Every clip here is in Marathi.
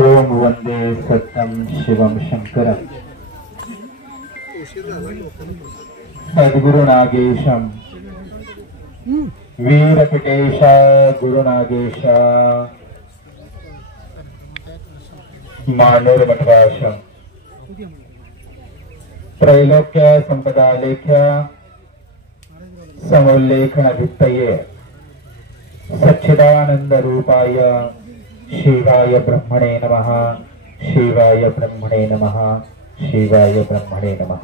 ओम वंदे सत्यम शिवम शंकरम सद्गुरु नागेशम वीरपिटेश गुरुनागेश मानूरमठवाशम त्रैलोक्य संपदालेख्य समोल्लेखनाभित्तये सच्चिदानंद रूपाय शिवाय ब्रह्मणे नमः शिवाय ब्रह्मणे नमः शिवाय ब्रह्मणे नमः।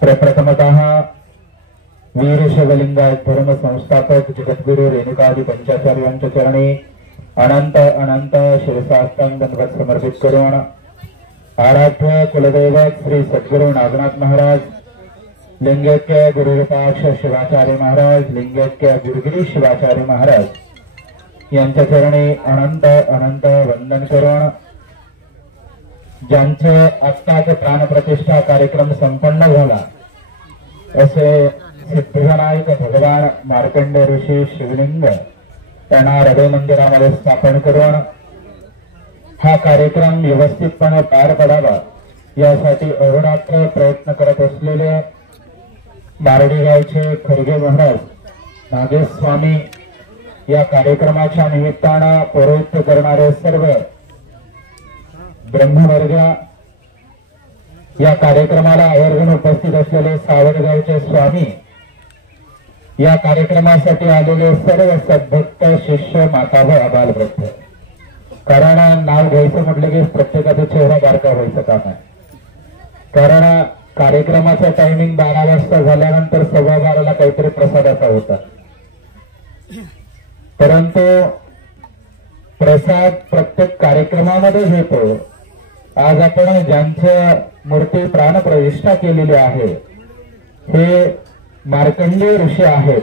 प्रप्रथमतः वीरशैवलिंगायत धर्म संस्थापक जगद्गुरु रेणुकादि पंचाचार्यांच्या चरणी अनंत अनंत शिरसाष्टांग दंडवत समर्पित करून आराध्य कुलदैवत श्री सद्गुरु नागनाथ महाराज, लिंगैक्य गुरुपाक्ष शिवाचार्य महाराज, लिंगैक्य गुरुगिरी शिवाचार्य महाराज यांच्या चरणी अनंत अनंत वंदन करून ज्यांचे आत्ताच प्राणप्रतिष्ठा कार्यक्रम संपन्न झाला असे सिद्धिविनायक भगवान मार्कंड ऋषी शिवलिंग त्यांना हृदय मंदिरामध्ये स्थापन करून हा कार्यक्रम व्यवस्थितपणे पार पडावा यासाठी अहोरात्र प्रयत्न करत असलेले बारडी गावचे खरगे महाराज नागेश स्वामी, या कार्यक्रमाच्या निमित्तानं पौरोहित्य करणारे सर्व ब्रह्मवर्ग, या कार्यक्रमाला आवर्जून उपस्थित असलेले सावरगावचे स्वामी, या कार्यक्रमासाठी आलेले सर्व सद्भक्त शिष्य माताभ आबालवृद्ध, कारण नाव घ्यायचं म्हटलं की प्रत्येकाचा चेहरा बारका व्हायचं काम आहे। कारण कार्यक्रमाचा टायमिंग 12 वाजता झाल्यानंतर 12:15 काहीतरी प्रसादाचा होता, परंतु प्रसाद प्रत्येक कार्यक्रमामध्ये घेतो। आज आपण ज्यांच्या मूर्ती प्राणप्रतिष्ठा केलेली आहे हे मार्कंडेय ऋषी आहेत।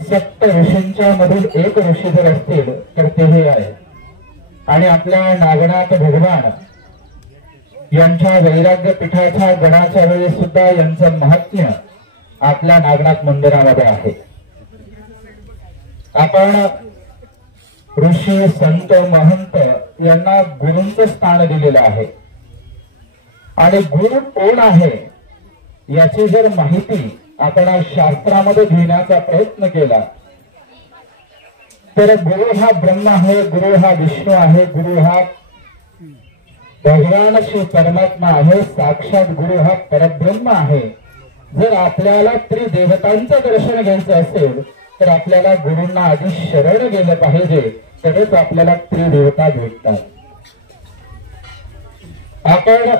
सप्त ऋषींच्या मधील एक ऋषी जर असतील तर ते हे आहे। आणि आपल्या नागनाथ भगवान यांच्या वैराग्य पीठाच्या गणाच्या वेळी सुद्धा यांचं महात्म्य आपल्या नागनाथ मंदिरामध्ये आहे। आपण ऋषी संत महंत यांना गुरूंचं स्थान दिलेलं आहे आणि गुरु कोण आहे याची जर माहिती आपण शास्त्रामध्ये घेण्याचा प्रयत्न केला तर गुरु हा ब्रह्म आहे, गुरु हा विष्णू आहे, गुरु हा भगवान श्री परमात्मा आहे, साक्षात गुरु हा परब्रह्म आहे। जर आपल्याला त्रिदेवतांचं दर्शन घ्यायचं असेल तर आपल्याला गुरूंना आधी शरण गेलं पाहिजे, तरच आपल्याला त्रिदेवता भेटतात। आपण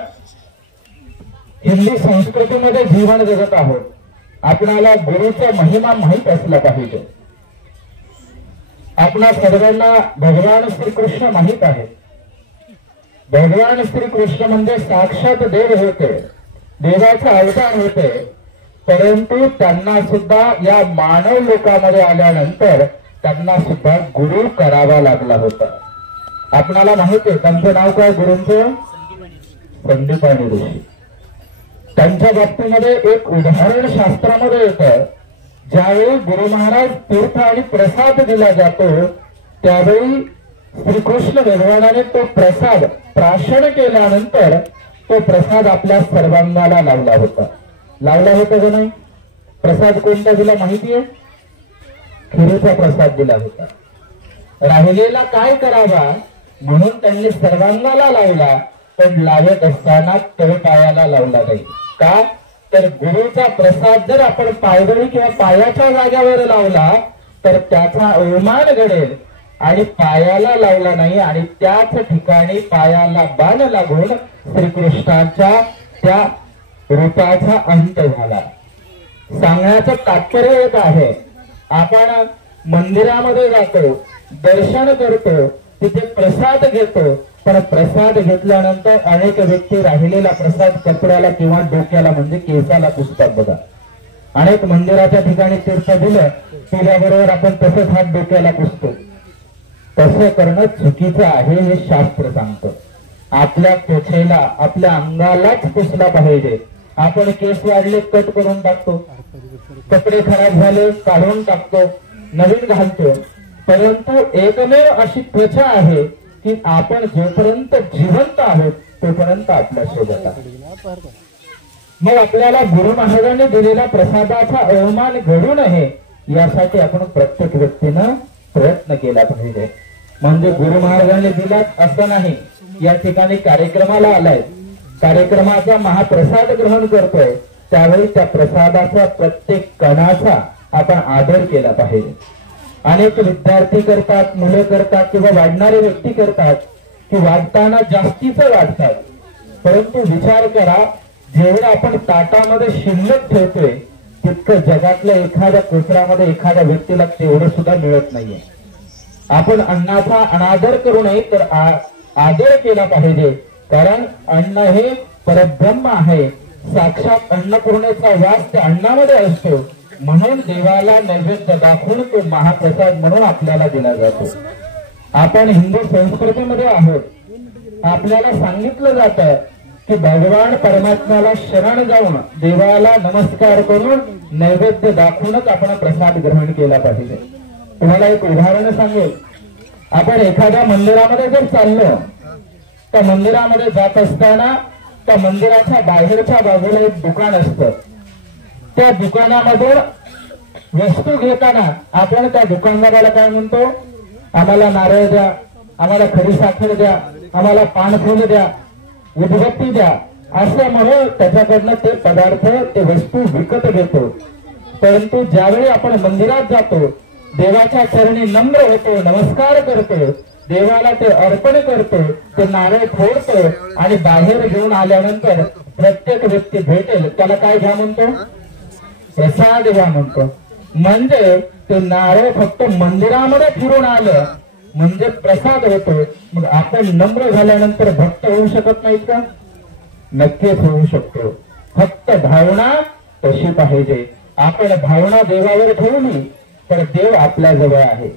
हिंदी संस्कृतीमध्ये जीवन जगत आहोत, आपल्याला गुरुचा महिमा माहित असला पाहिजे। आपणा सर्वांना भगवान श्रीकृष्ण माहित आहे। भगवान श्रीकृष्ण म्हणजे साक्षात देव होते, देवाचे अवतार होते, परंतु त्यांना सुद्धा या मानव लोकांमध्ये आल्यानंतर त्यांना सुद्धा गुरु करावा लागला होता। आपणाला माहित आहे त्यांचं नाव काय? गुरूंचं संदीपानी ऋषी। त्यांच्या बाबतीमध्ये एक उदाहरण शास्त्रामध्ये येतं, ज्यावेळी गुरु महाराज तीर्थ आणि प्रसाद दिला जातो त्यावेळी श्रीकृष्ण भगवानाने तो प्रसाद प्राशन केल्यानंतर तो प्रसाद आपल्या सर्वांगाला लावला होता का नाही? प्रसाद कोणता दिला माहिती आहे? खिरीचा प्रसाद दिला होता। राहिलेला काय करावा म्हणून त्यांनी सर्वांगाला लावला, पण लावत असताना तळपायाला लावला नाही। का तर गुरुचा प्रसाद जर आपण पायदळी किंवा पायाच्या जाग्यावर लावला तर त्याचा अवमान घडेल, आणि पायाला लावला नाही आणि त्याच ठिकाणी पायाला बाण लागून श्रीकृष्णाच्या त्या रूपाचा अंत झाला। सांगण्याचं तात्पर्य एक आहे, आपण मंदिरामध्ये जातो, दर्शन करतो, तिथे प्रसाद घेतो, पण प्रसाद घेतल्यानंतर अनेक व्यक्ती राहिलेला प्रसाद कपड्याला किंवा डोक्याला म्हणजे केसाला पुसतात बघा। अनेक मंदिराच्या ठिकाणी तीर्थ दिलं पिल्याबरोबर आपण तसंच हात डोक्याला पुसतो, तसं करणं चुकीचं आहे हे शास्त्र सांगतं। आपल्या त्वचेला आपल्या अंगालाच पुसला पाहिजे। आपण केस वाढले कट करून टाकतो, कपडे खराब झाले काढून टाकतो, नवीन घालतो, परंतु एकमेव अशी त्वचा आहे की आपण जोपर्यंत जिवंत आहोत तोपर्यंत आपल्या सोबत आहे. मग आपल्याला गुरु महाराजांनी दिलेल्या प्रसादाचा अवमान घडू नये यासाठी आपण प्रत्येक व्यक्तीनं प्रयत्न केला पाहिजे. म्हणजे गुरु महाराजांनी दिलात असं नाही, या ठिकाणी कार्यक्रमाला आलाय, कार्यक्रमाचा महाप्रसाद ग्रहण करतोय, त्यावेळी त्या प्रसादाचा प्रत्येक कणाचा आपण आदर केला पाहिजे. अनेक विद्यार्थी करतात, मुलं करतात किंवा वाढणारे व्यक्ती करतात की वाढताना जास्तीचं वाढतात, परंतु विचार करा जेवढं आपण ताटामध्ये शिल्लक ठेवतोय तितकं जगातल्या एखाद्या कोपऱ्यामध्ये एखाद्या व्यक्तीला तेवढं सुद्धा मिळत नाहीये. आपण अन्नाचा अनादर करू नये तर आदर केला पाहिजे, कारण अन्न हे परब्रह्म आहे. साक्षात अन्नपूर्णेचा वास त्या अन्नामध्ये असतो, म्हणून देवाला नैवेद्य दाखवून तो महाप्रसाद म्हणून आपल्याला दिला जातो. आपण हिंदू संस्कृतीमध्ये आहोत, आपल्याला सांगितलं जातं की भगवान परमात्म्याला शरण जाऊन देवाला नमस्कार करून नैवेद्य दाखवूनच आपण प्रसाद ग्रहण केला पाहिजे. तुम्हाला एक उदाहरण सांगेल, आपण एखाद्या मंदिरामध्ये जर चाललो, त्या मंदिरामध्ये जात असताना त्या मंदिराच्या बाहेरच्या बाजूला एक दुकान असतं. त्या दुकानामध्ये वस्तू घेताना आपण त्या दुकानदाराला काय म्हणतो, आम्हाला नारळ द्या, आम्हाला खडी साखर द्या, आम्हाला पानफुल द्या, उदबत्ती द्या, असं म्हणून त्याच्याकडनं ते पदार्थ ते वस्तू विकत घेतो. परंतु ज्यावेळी आपण मंदिरात जातो, देवाच्या चरणी नम्र होतो, नमस्कार करतो, देवाला ते अर्पण करतो, ते नारळ फोडतो आणि बाहेर घेऊन आल्यानंतर प्रत्येक व्यक्ती भेटेल त्याला काय घ्या म्हणतो, प्रसाद घ्या म्हणतो. म्हणजे ते नारळ फक्त मंदिरामध्ये फिरून आलं म्हणजे प्रसाद होतो. मग आपण नम्र झाल्यानंतर भक्त होऊ शकत नाहीत का? नक्कीच होऊ शकतो. फक्त भावना तशी पाहिजे. आपण भावना देवावर ठेवली तर देव आपल्या जवळ आहे.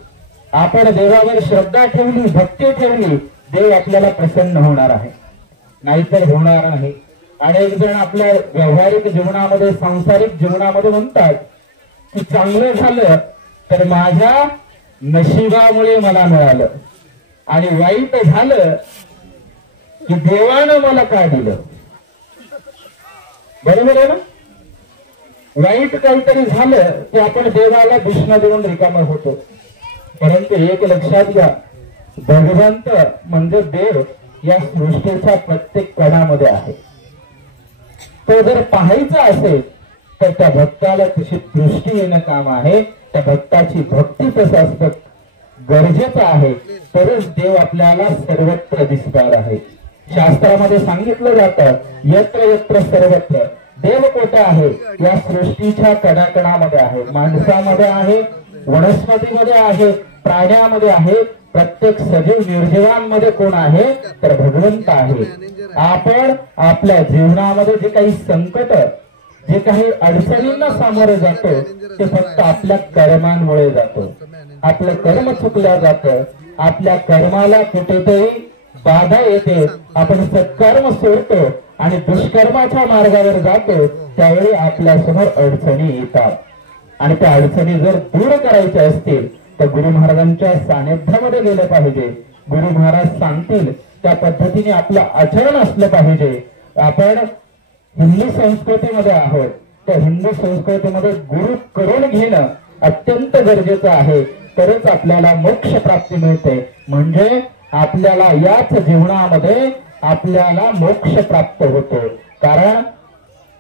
आपण देवावर श्रद्धा ठेवली, भक्ती ठेवली, देव आपल्याला प्रसन्न होणार आहे, नाहीतर होणार नाही. अनेक जण आपल्या व्यावहारिक जीवनामध्ये, सांसारिक जीवनामध्ये म्हणतात की चांगलं झालं तर माझ्या नशिबामुळे मला मिळालं, आणि वाईट झालं की देवानं मला काय दिलं. बरोबर आहे ना? वाईट काहीतरी झालं की आपण देवाला दुष्ण देऊन रिकामं होतो. परंतु एक लक्षात घ्या, भगवंत म्हणजे देव या सृष्टीच्या प्रत्येक कणामध्ये आहे. तो जर पाहायचा असेल तर त्या भक्ताला तशी दृष्टी येणं काम आहे. त्या भक्ताची भक्ती कसं असतं गरजेचं आहे, तरच देव आपल्याला सर्वत्र दिसणार आहे. शास्त्रामध्ये सांगितलं जातं, यत्र यत्र सर्वत्र, देव कुठे आहे? या सृष्टीच्या कणाकणामध्ये आहे, माणसामध्ये आहे, वनस्पतीमध्ये आहे, प्राण्यामध्ये आहे, प्रत्येक सजीव निर्जीवांमध्ये कोण आहे तर भगवंत आहे. आपण आपल्या जीवनामध्ये जे काही संकट, जे काही अडचणींना सामोरे जातो ते फक्त आपल्या कर्मांमुळे जातो. आपलं कर्म चुकलं जातं, आपल्या कर्माला कुठेतरी बाधा येते, आपण सत्कर्म सोडतो आणि दुष्कर्माच्या मार्गावर जातो, त्यावेळी आपल्या समोर अडचणी येतात. आणि त्या अडचणी जर दूर करायच्या असतील तर गुरु महाराजांच्या सानिध्यामध्ये गेलं पाहिजे. गुरु महाराज सांगतील त्या पद्धतीने आपलं आचरण असलं पाहिजे. आपण हिंदू संस्कृतीमध्ये आहोत, त्या हिंदू संस्कृतीमध्ये गुरु करून घेणं अत्यंत गरजेचं आहे, तरच आपल्याला मोक्ष प्राप्ती मिळते. म्हणजे आपल्याला याच जीवनामध्ये आपल्याला मोक्ष प्राप्त होतो. कारण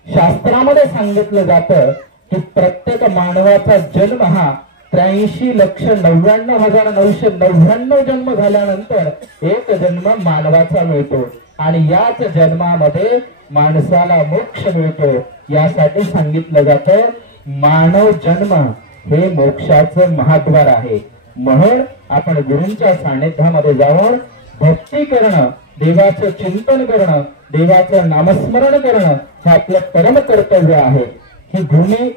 शास्त्रामध्ये सांगितलं जातं की प्रत्येक मानवाचा जन्म हा 83,99,999 जन्म झाल्यानंतर एक जन्म मानवाचा मिळतो, आणि याच जन्मामध्ये माणसाला मोक्ष मिळतो. यासाठी सांगितलं जातं मानव जन्म हे मोक्षाचं महाद्वार आहे. म्हणून आपण गुरूंच्या सानिध्यामध्ये जाऊन भक्ती करणं, देवाचं चिंतन करणं, देवाचं नामस्मरण करणं हे आपलं परम कर्तव्य आहे. ही भूमी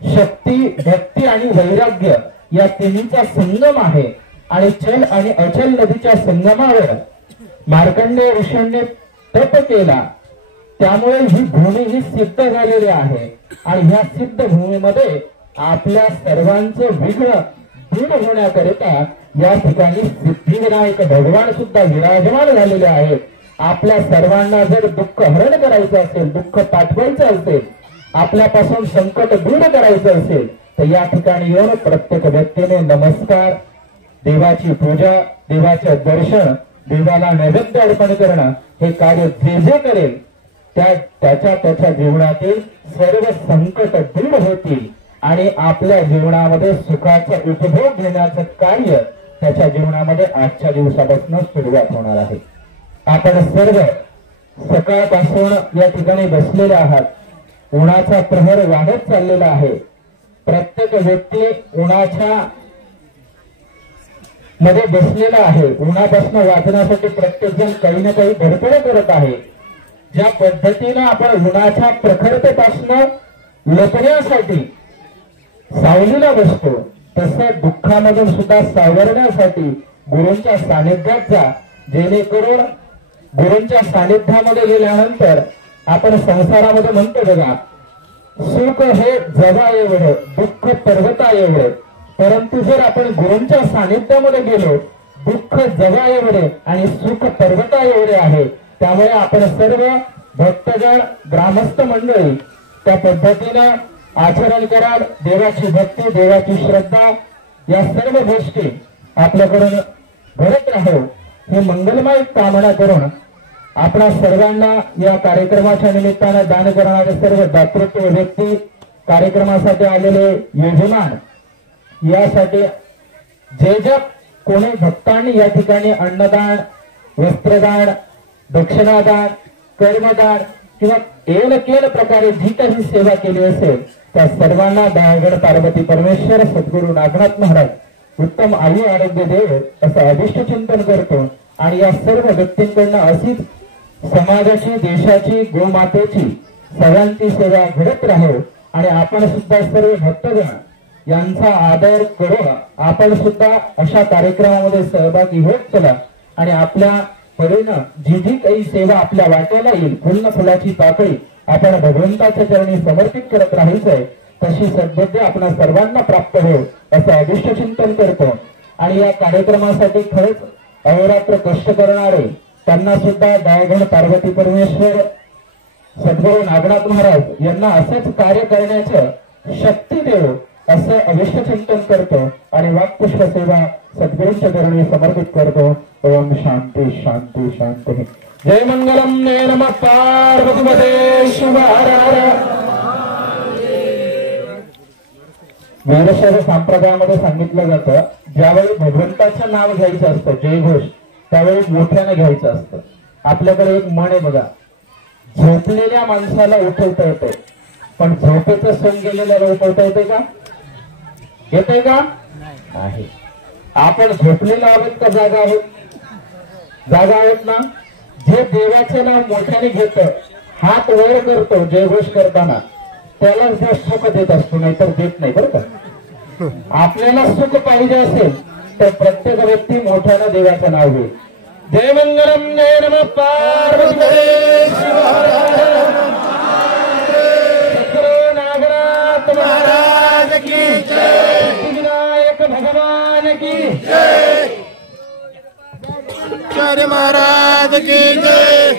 शक्ती, भक्ती आणि वैराग्य या तिन्हीचा संगम आहे. आणि चल आणि अचल नदीच्या संगमावर मार्कंडेय ऋषींनी तप केला, त्यामुळे ही भूमी ही सिद्ध झालेली आहे. आणि ह्या सिद्ध भूमीमध्ये आपल्या सर्वांचं विघ्न दूर होण्याकरिता या ठिकाणी सिद्धिविनायक भगवान सुद्धा विराजमान झालेले आहेत. आपल्या सर्वांना जर दुःख हरण करायचं असेल, दुःख पाठवायचं असेल, आपल्यापासून संकट दूर करायचं असेल तर या ठिकाणी येऊन प्रत्येक व्यक्तीने नमस्कार, देवाची पूजा, देवाचे दर्शन, देवाला नैवेद्य अर्पण करणं हे कार्य जे करेल त्याच्या जीवनातील सर्व संकट दूर होतील आणि आपल्या जीवनामध्ये सुखाचा उपभोग घेण्याचं कार्य त्याच्या जीवनामध्ये आजच्या दिवसापासून सुरुवात होणार आहे. आपण सर्व सकाळपासून या ठिकाणी बसलेले आहात. उन्हाचा प्रहर वाढत चाललेला आहे. प्रत्येक व्यक्ती उन्हाच्या मध्ये बसलेला आहे. उन्हापासून वाचण्यासाठी प्रत्येक जण काही ना काही धडपड करत आहे. ज्या पद्धतीनं आपण उन्हाच्या प्रखरतेपासून लपण्यासाठी सावलीला बसतो, तसं दुःखामधून सुद्धा सावरण्यासाठी गुरूंच्या सानिध्यात जा. जेणेकरून गुरूंच्या सानिध्यामध्ये गेल्यानंतर आपण संसारामध्ये म्हणतो बघा, सुख हे जगा एवढं, दुःख पर्वता एवढं. परंतु जर आपण गुरूंच्या सानिध्यामध्ये गेलो, दुःख जगा एवढे आणि सुख पर्वता एवढे आहे. त्यामुळे आपण सर्व भक्तजन, ग्रामस्थ मंडळी त्या पद्धतीनं आचरण कराल. देवाची भक्ती, देवाची श्रद्धा या सर्व गोष्टी आपल्याकडून घडत राहो ही मंगलमय कामना करून आपणा सर्वांना या कार्यक्रमाच्या निमित्तानं दान करणारे सर्व दातृत्व व्यक्ती, कार्यक्रमासाठी आलेले यजमान, यासाठी जे कोणी भक्तांनी या ठिकाणी अन्नदान, वस्त्रदान, दक्षिणादान, कर्मदान किंवा केल प्रकारे जी काही सेवा केली असेल त्या सर्वांना दयागड पार्वती परमेश्वर सद्गुरू नागनाथ महाराज उत्तम आयु आरोग्य देव असं अभिष्ट चिंतन करतो. आणि या सर्व व्यक्तींकडनं अशीच समाजाची, देशाची, गोमातेची सगळ्यांची सेवा घडत राहो. आणि आपण सुद्धा सर्व भक्तगण यांचा आदर करून आपण सुद्धा अशा कार्यक्रमामध्ये सहभागी होत चला. आणि आपल्या परीनं जी काही सेवा आपल्या वाट्याला येईल, पूर्ण फुलाची पाकळी आपण भगवंताच्या चरणी समर्पित करत राहायचंय, तशी सद्बुद्धी आपण सर्वांना प्राप्त हो असं अभिष्ट चिंतन करतो. आणि या कार्यक्रमासाठी खरंच अहोरात्र कष्ट करणारे त्यांना सुद्धा दयागड पार्वती परमेश्वर सद्गुरू नागनाथ महाराज यांना असंच कार्य करण्याचं शक्ती देव असं अभिष्ट चिंतन करतो. आणि वाक्पुष्प सेवा सद्गुरूंच्या चरणी समर्पित करतो. ओम शांती शांती शांती. जय मंगलम. जय नमः पार्वतीपते शिव हर हर. वीरशैव संप्रदायामध्ये सांगितलं जातं, ज्यावेळी भगवंताचं नाव घ्यायचं असतं, जयघोष, त्यावेळी मोठ्याने घ्यायचं असतं. आपल्याकडे एक म्हण आहे बघा, झोपलेल्या माणसाला उठवता येते पण झोपेचं सोंग गेलेल्याला उठवता येते का? येते का? नाही. आपण झोपलेलो आहोत का जागा आहोत? जागा आहोत ना. जे देवाचे नाव मोठ्याने घेत, हात वर करतो जयघोष करताना, त्याला जो सुख देत असतो, नाहीतर देत नाही. बरं का? आपल्याला सुख पाहिजे असेल तर प्रत्येक व्यक्ती मोठ्यानं देवाचं नाव घेईल. जय मंगलम. जय नमः पार्वतीपते शिव हर हर. सद्गुरू नागनाथ महाराज की जय. सिद्धिविनायक भगवान की जय. महाराज की जय.